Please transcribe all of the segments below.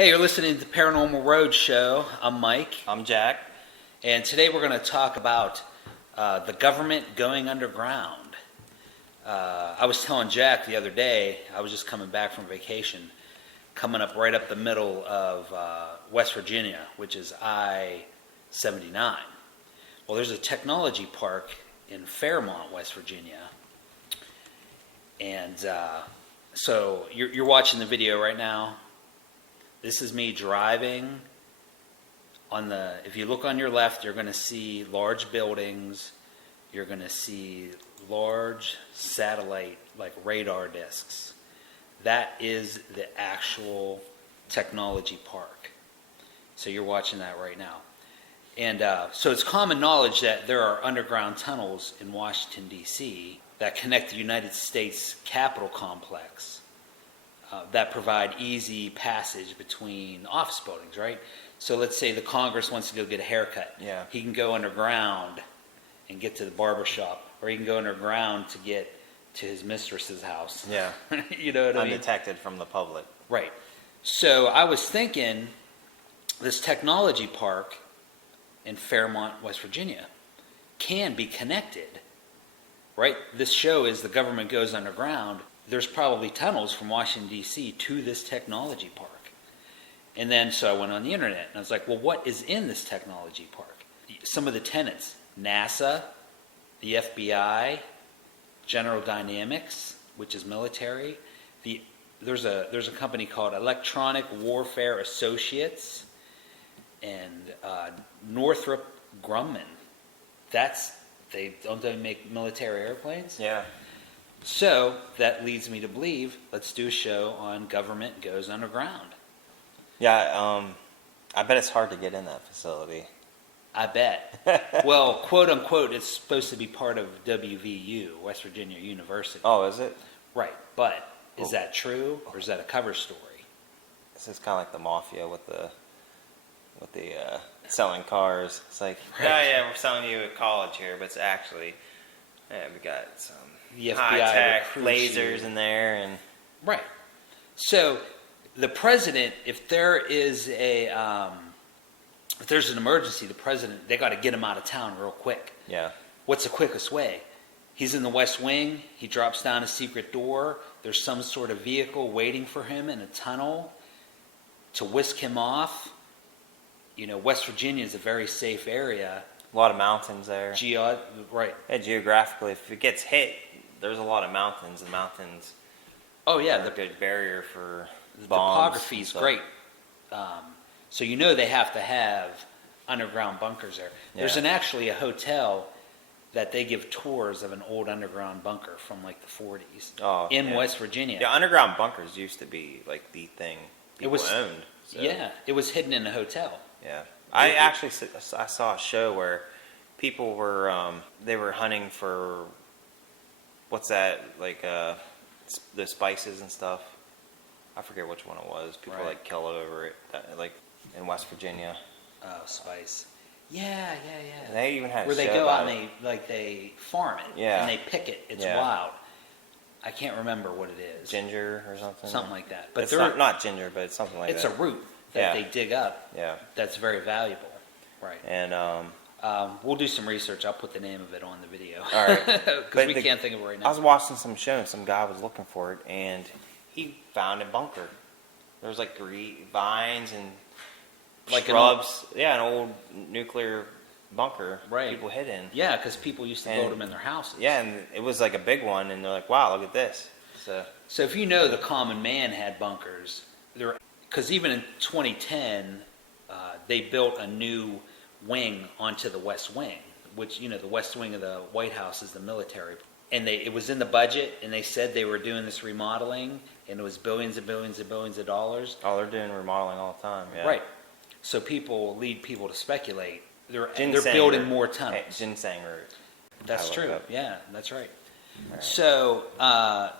Hey, you're listening to the Paranormal Roads Show. I'm Mike. I'm Jack. And today we're going to talk about the government going underground. I was telling Jack the other day, I was just coming back from vacation, coming up right up the middle of West Virginia, which is I-79. Well, there's a technology park in Fairmont, West Virginia. And so you're watching the video right now. This is me driving if you look on your left, you're going to see large buildings. You're going to see large satellite, like radar discs. That is the actual technology park. So you're watching that right now. And so it's common knowledge that there are underground tunnels in Washington, D.C. that connect the United States Capitol complex. That provide easy passage between office buildings, right? So let's say the Congress wants to go get a haircut. Yeah. He can go underground and get to the barber shop, or he can go underground to get to his mistress's house. Yeah. You know what I mean? Undetected from the public. Right. So I was thinking this technology park in Fairmont, West Virginia can be connected, right? This show is the government goes underground. There's probably tunnels from Washington, D.C. to this technology park. And then, so I went on the internet, and I was like, well, what is in this technology park? Some of the tenants, NASA, the FBI, General Dynamics, which is military. There's a company called Electronic Warfare Associates, and Northrop Grumman. Don't they make military airplanes? Yeah. So that leads me to believe, let's do a show on government goes underground. Yeah, I bet it's hard to get in that facility. I bet. Well, quote unquote, it's supposed to be part of WVU, West Virginia University. Oh, is it? Right, but is that true, or is that a cover story? This is kind of like the mafia with the selling cars. It's like, Right. yeah, we're selling you a college here, but it's actually, we got some The FBI high-tech recruits lasers you. in there, and Right. So the president, if there's an emergency, the president, they got to get him out of town real quick. yeah, What's the quickest way? He's in the West Wing. He drops down a secret door. There's some sort of vehicle waiting for him in a tunnel to whisk him off. You know, West Virginia is a very safe area. a lot of mountains there. Right. Yeah, geographically, if it gets hit, there's a lot of mountains. The mountains Oh, yeah. are a good barrier for The bombs. topography and is stuff. great. So you know they have to have underground bunkers there. There's Yeah. actually a hotel that they give tours of an old underground bunker from like the 40s in yeah. West Virginia. Yeah, underground bunkers used to be like the thing people owned. So, Yeah, it was hidden in a hotel. yeah. I saw a show where people were they were hunting for what's that, like the spices and stuff. I forget which one it was. People Right. like kill over it, like in West Virginia. Oh, spice. Yeah. And they even had a Where they show go out about and they farm it. Yeah. And they pick it. It's Yeah. wild. I can't remember what it is. ginger or something. Something like that. But It's not ginger, but it's something like it's that. a root that Yeah. they dig up. Yeah. That's very valuable. Right. And We'll do some research. I'll put the name of it on the video. all right. Because we can't think of it right now. I was watching some show and some guy was looking for it, and he found a bunker. There was like vines and Like an shrubs. An old nuclear bunker. Right. People hid in. Yeah, because people used to And- build them in their houses. Yeah, and it was like a big one, and they're like, "Wow, look at this." So if you know the common man had bunkers, because even in 2010, they built a new wing onto the West Wing, which, you know, the West Wing of the White House is the military. And it was in the budget, and they said they were doing this remodeling, and it was billions and billions and billions of dollars. Oh, they're doing remodeling all the time. Yeah. Right. So people lead people to speculate. They're Ginseng building root. more tunnels. Hey, ginseng root. That's I looked true. up. Yeah, that's right. Right. So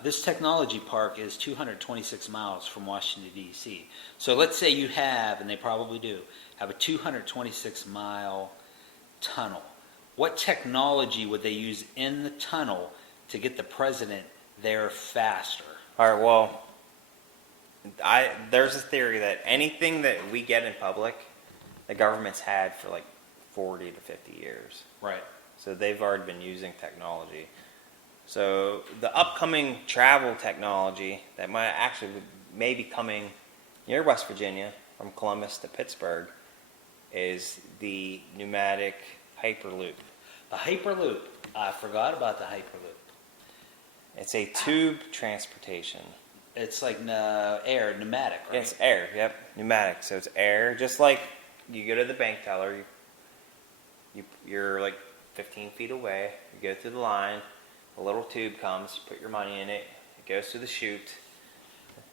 this technology park is 226 miles from Washington, D.C. So let's say you have, and they probably do, have a 226-mile tunnel. What technology would they use in the tunnel to get the president there faster? All right, well, There's a theory that anything that we get in public, the government's had for like 40 to 50 years. Right. So they've already been using technology. So the upcoming travel technology that may be coming near West Virginia from Columbus to Pittsburgh is the pneumatic Hyperloop. A Hyperloop. I forgot about the Hyperloop. It's a tube transportation. It's like air, pneumatic, right? It's air, yep, pneumatic. So it's air, just like you go to the bank teller, you're like 15 feet away, you go through the line, a little tube comes, you put your money in it, it goes to the chute,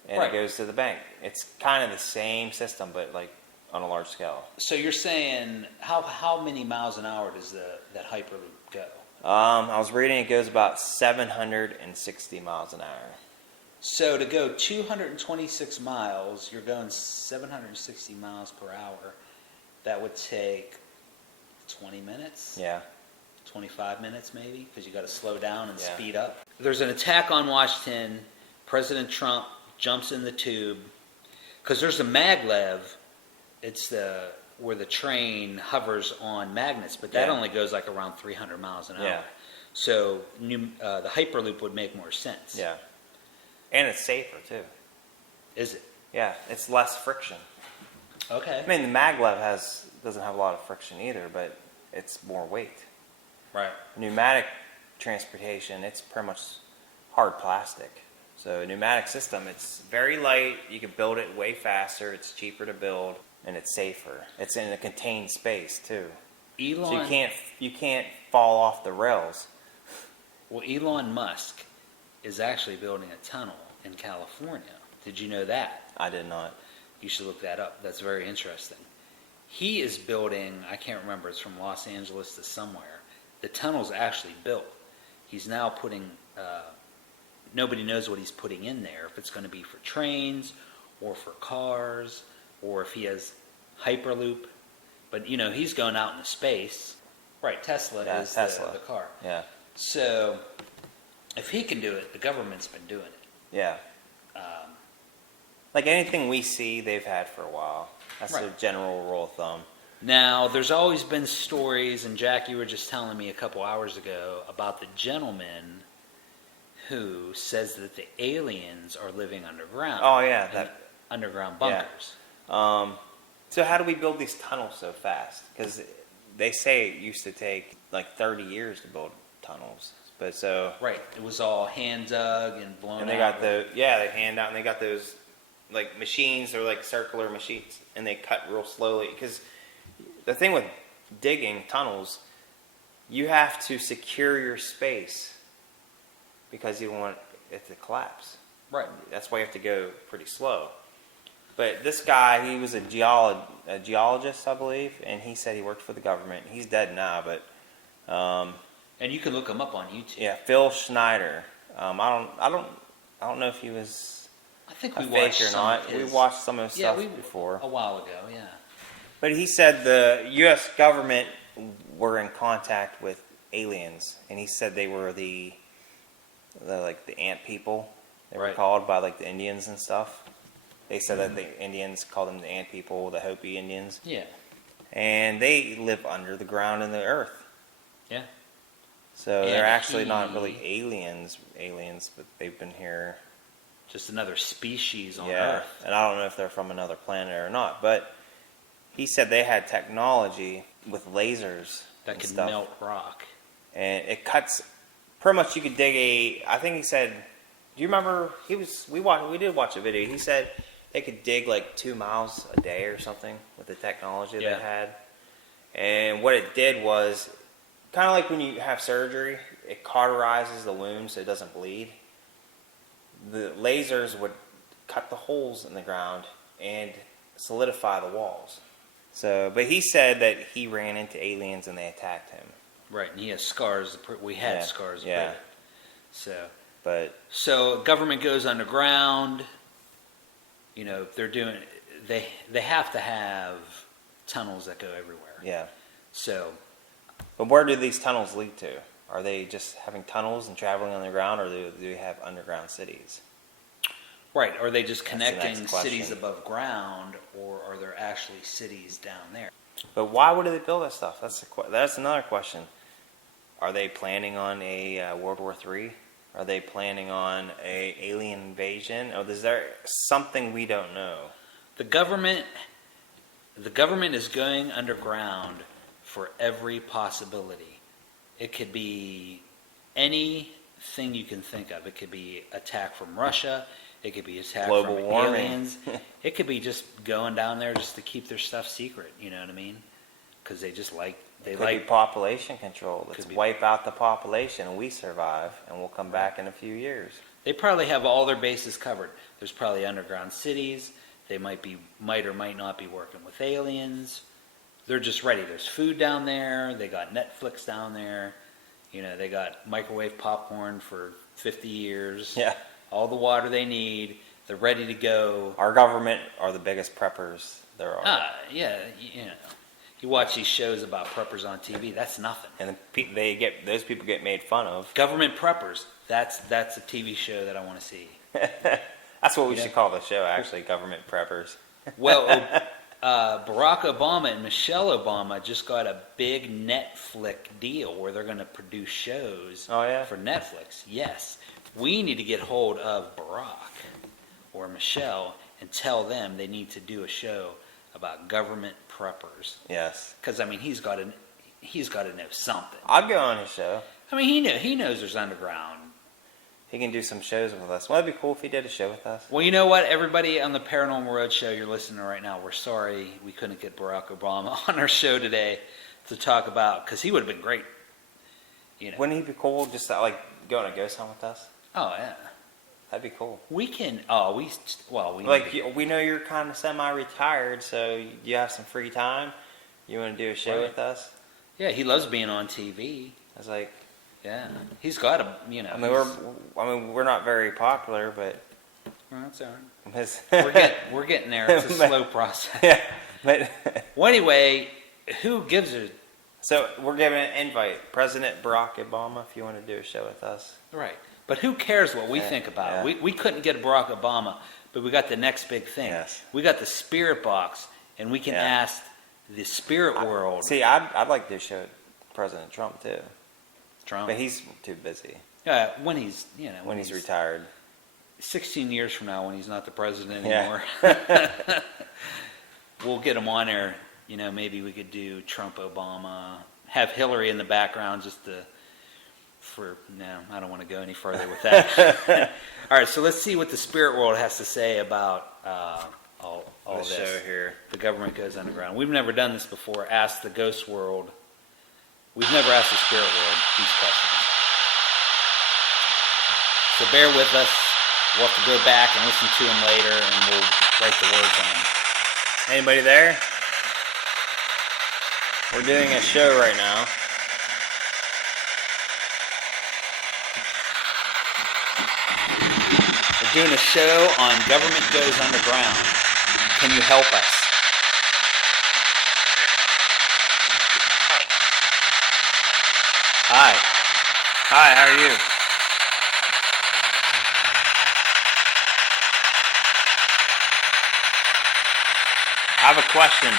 and Right. it goes to the bank. It's kind of the same system, but like on a large scale. So you're saying how many miles an hour does that Hyperloop go? I was reading it goes about 760 miles an hour. So to go 226 miles, you're going 760 miles per hour. That would take 20 minutes? Yeah. 25 minutes maybe, because you got to slow down and Yeah. speed up. There's an attack on Washington. President Trump jumps in the tube because there's a maglev. It's where the train hovers on magnets, but that Yeah. only goes like around 300 miles an hour. Yeah. So the Hyperloop would make more sense. Yeah. And it's safer too. Is it? Yeah, it's less friction. Okay. I mean, the maglev doesn't have a lot of friction either, but it's more weight. Right. Pneumatic transportation, it's pretty much hard plastic. So a pneumatic system, it's very light. You can build it way faster. It's cheaper to build, and it's safer. It's in a contained space too, Elon. so you can't fall off the rails. Well, Elon Musk is actually building a tunnel in California. Did you know that? I did not. You should look that up. That's very interesting. He is building, I can't remember, it's from Los Angeles to somewhere. The tunnel's actually built. He's now putting, nobody knows what he's putting in there, if it's going to be for trains or for cars or if he has Hyperloop. But, he's going out into space. Right, Tesla is Tesla. The car. Yeah. So, if he can do it, the government's been doing it. Yeah. Like anything we see, they've had for a while. That's the Right. general rule of thumb. Now, there's always been stories, and Jack, you were just telling me a couple hours ago about the gentleman who says that the aliens are living underground. Oh, yeah. in underground bunkers. So how do we build these tunnels so fast? Because they say it used to take like 30 years to build tunnels. But so... Right. It was all hand dug and blown And they out. got they hand out, and they got those like machines, they're like circular machines, and they cut real slowly. Because the thing with digging tunnels, you have to secure your space because you don't want it to collapse. Right. That's why you have to go pretty slow. But this guy, he was a geologist, I believe, and he said he worked for the government. He's dead now, but And you can look him up on YouTube. yeah, Phil Schneider. I don't know if he was I think a we fake watched or some not. of his... We watched some of his Yeah, stuff before. a while ago, yeah. But he said the U.S. government were in contact with aliens, and he said they were the ant people. They were Right. called by like the Indians and stuff. They said that the Indians called them the ant people, the Hopi Indians, Yeah. and they live under the ground in the earth. Yeah. So And they're actually not he- really aliens, but they've been here. Just another species on Yeah, Earth. and I don't know if they're from another planet or not, but he said they had technology with lasers That and could stuff, melt rock. and it cuts. Pretty much, you could dig I think he said. Do you remember? We did watch a video. He said they could dig like 2 miles a day or something with the technology Yeah. they had, and what it did was kind of like when you have surgery, it cauterizes the wound so it doesn't bleed. The lasers would cut the holes in the ground and solidify the walls. So, but he said that he ran into aliens and they attacked him. Right, and he has scars. We had Yeah, scars. to yeah. prove it. But So government goes underground. They're doing. They have to have tunnels that go everywhere. yeah. So But where do these tunnels lead to? Are they just having tunnels and traveling on the ground, or do they have underground cities? Right. Are they just That's the connecting next question. cities above ground, or are there actually cities down there? But why would they build that stuff? That's another question. Are they planning on a World War III? Are they planning on a alien invasion? Or is there something we don't know? The government is going underground for every possibility. It could be anything you can think of. It could be attack from Russia. It could be attack Global from warming. aliens. It could be just going down there just to keep their stuff secret. You know what I mean? Because they Could be population control. Let's Could be. wipe out the population and we survive, and we'll come back in a few years. They probably have all their bases covered. There's probably underground cities. They might or might not be working with aliens. They're just ready. There's food down there. They got Netflix down there. You know, they got microwave popcorn for 50 years. Yeah. All the water they need. They're ready to go. Our government are the biggest preppers there are. Yeah, you know. You watch these shows about preppers on TV. That's nothing. And those people get made fun of. Government preppers. That's a TV show that I want to see. That's what we should call the show, actually, government preppers. Well, Barack Obama and Michelle Obama just got a big Netflix deal where they're going to produce shows for Netflix. Yes. We need to get hold of Barack or Michelle and tell them they need to do a show about government preppers. Yes. Because, I mean, he's got to know something. I'd go on his show. I mean, he knows there's underground. He can do some shows with us. Well, it'd be cool if he did a show with us. Well, you know what? Everybody on the Paranormal Roads Show, you're listening to right now, we're sorry we couldn't get Barack Obama on our show today to talk about, because he would have been great. You know. Wouldn't he be cool just to, go on a ghost hunt with us? Oh, yeah. That'd be cool. We can, we know you're kind of semi-retired, so you have some free time. You want to do a show with us? Yeah, he loves being on TV. I was like, yeah, he's got a, you know. we're not very popular, but well, that's all right. We're getting there. It's a slow process. Yeah, but well, anyway, who gives a? So we're giving an invite, President Barack Obama, if you want to do a show with us. Right, but who cares what we think about it? We couldn't get Barack Obama, but we got the next big thing. Yes. We got the spirit box, and we can ask the spirit world. See, I'd like to do a show with President Trump too. Trump, but he's too busy. When he's when he's retired. 16 years from now, when he's not the president anymore, we'll get him on there. You know, maybe we could do Trump, Obama, have Hillary in the background no, I don't want to go any further with that. All right, so let's see what the spirit world has to say about all this. Show here. The government goes underground. We've never done this before. Ask the ghost world. We've never asked the spirit world these questions. So bear with us. We'll have to go back and listen to them later, and we'll write the words on them. Anybody there? We're doing a show right now. We're doing a show on Government Goes Underground. Can you help us? Hi. Hi, how are you? I have a question.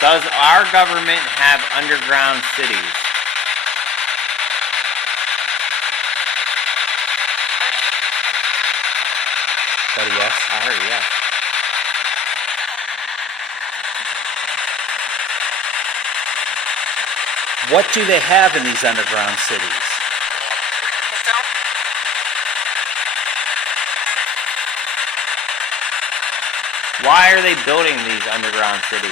Does our government have underground cities? Is that a yes? I heard a yes. What do they have in these underground cities? Why are they building these underground cities?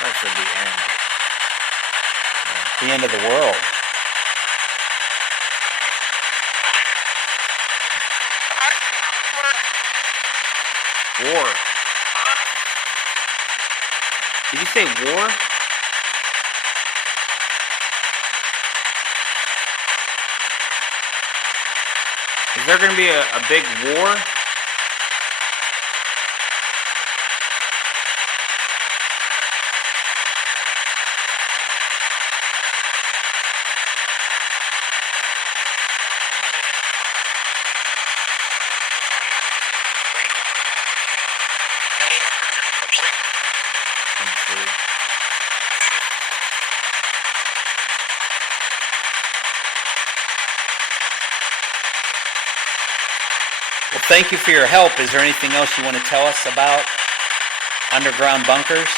That's at the end. The end of the world. War. Did you say war? Is there going to be a big war? Come through. Well, thank you for your help. Is there anything else you want to tell us about underground bunkers?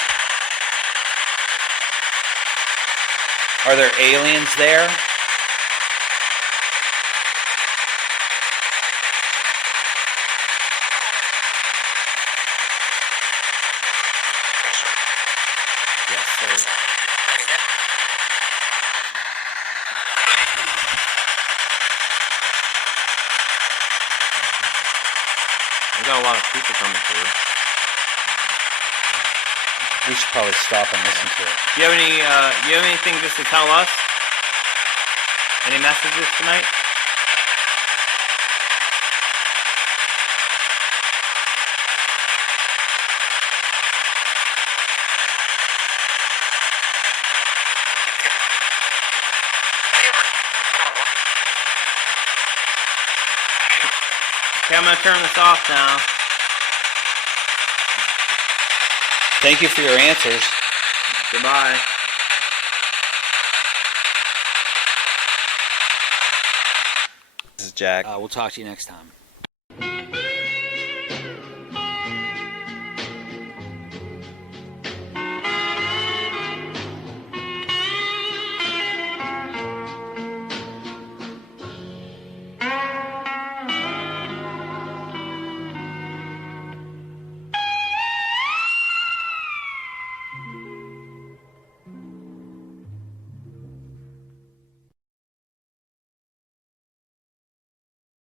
Are there aliens there? Yes, sir. We got a lot of people coming through. We should probably stop and listen to it. Do you have any? You have anything just to tell us? Any messages tonight? Okay, I'm gonna turn this off now. Thank you for your answers. Goodbye. This is Jack. We'll talk to you next time.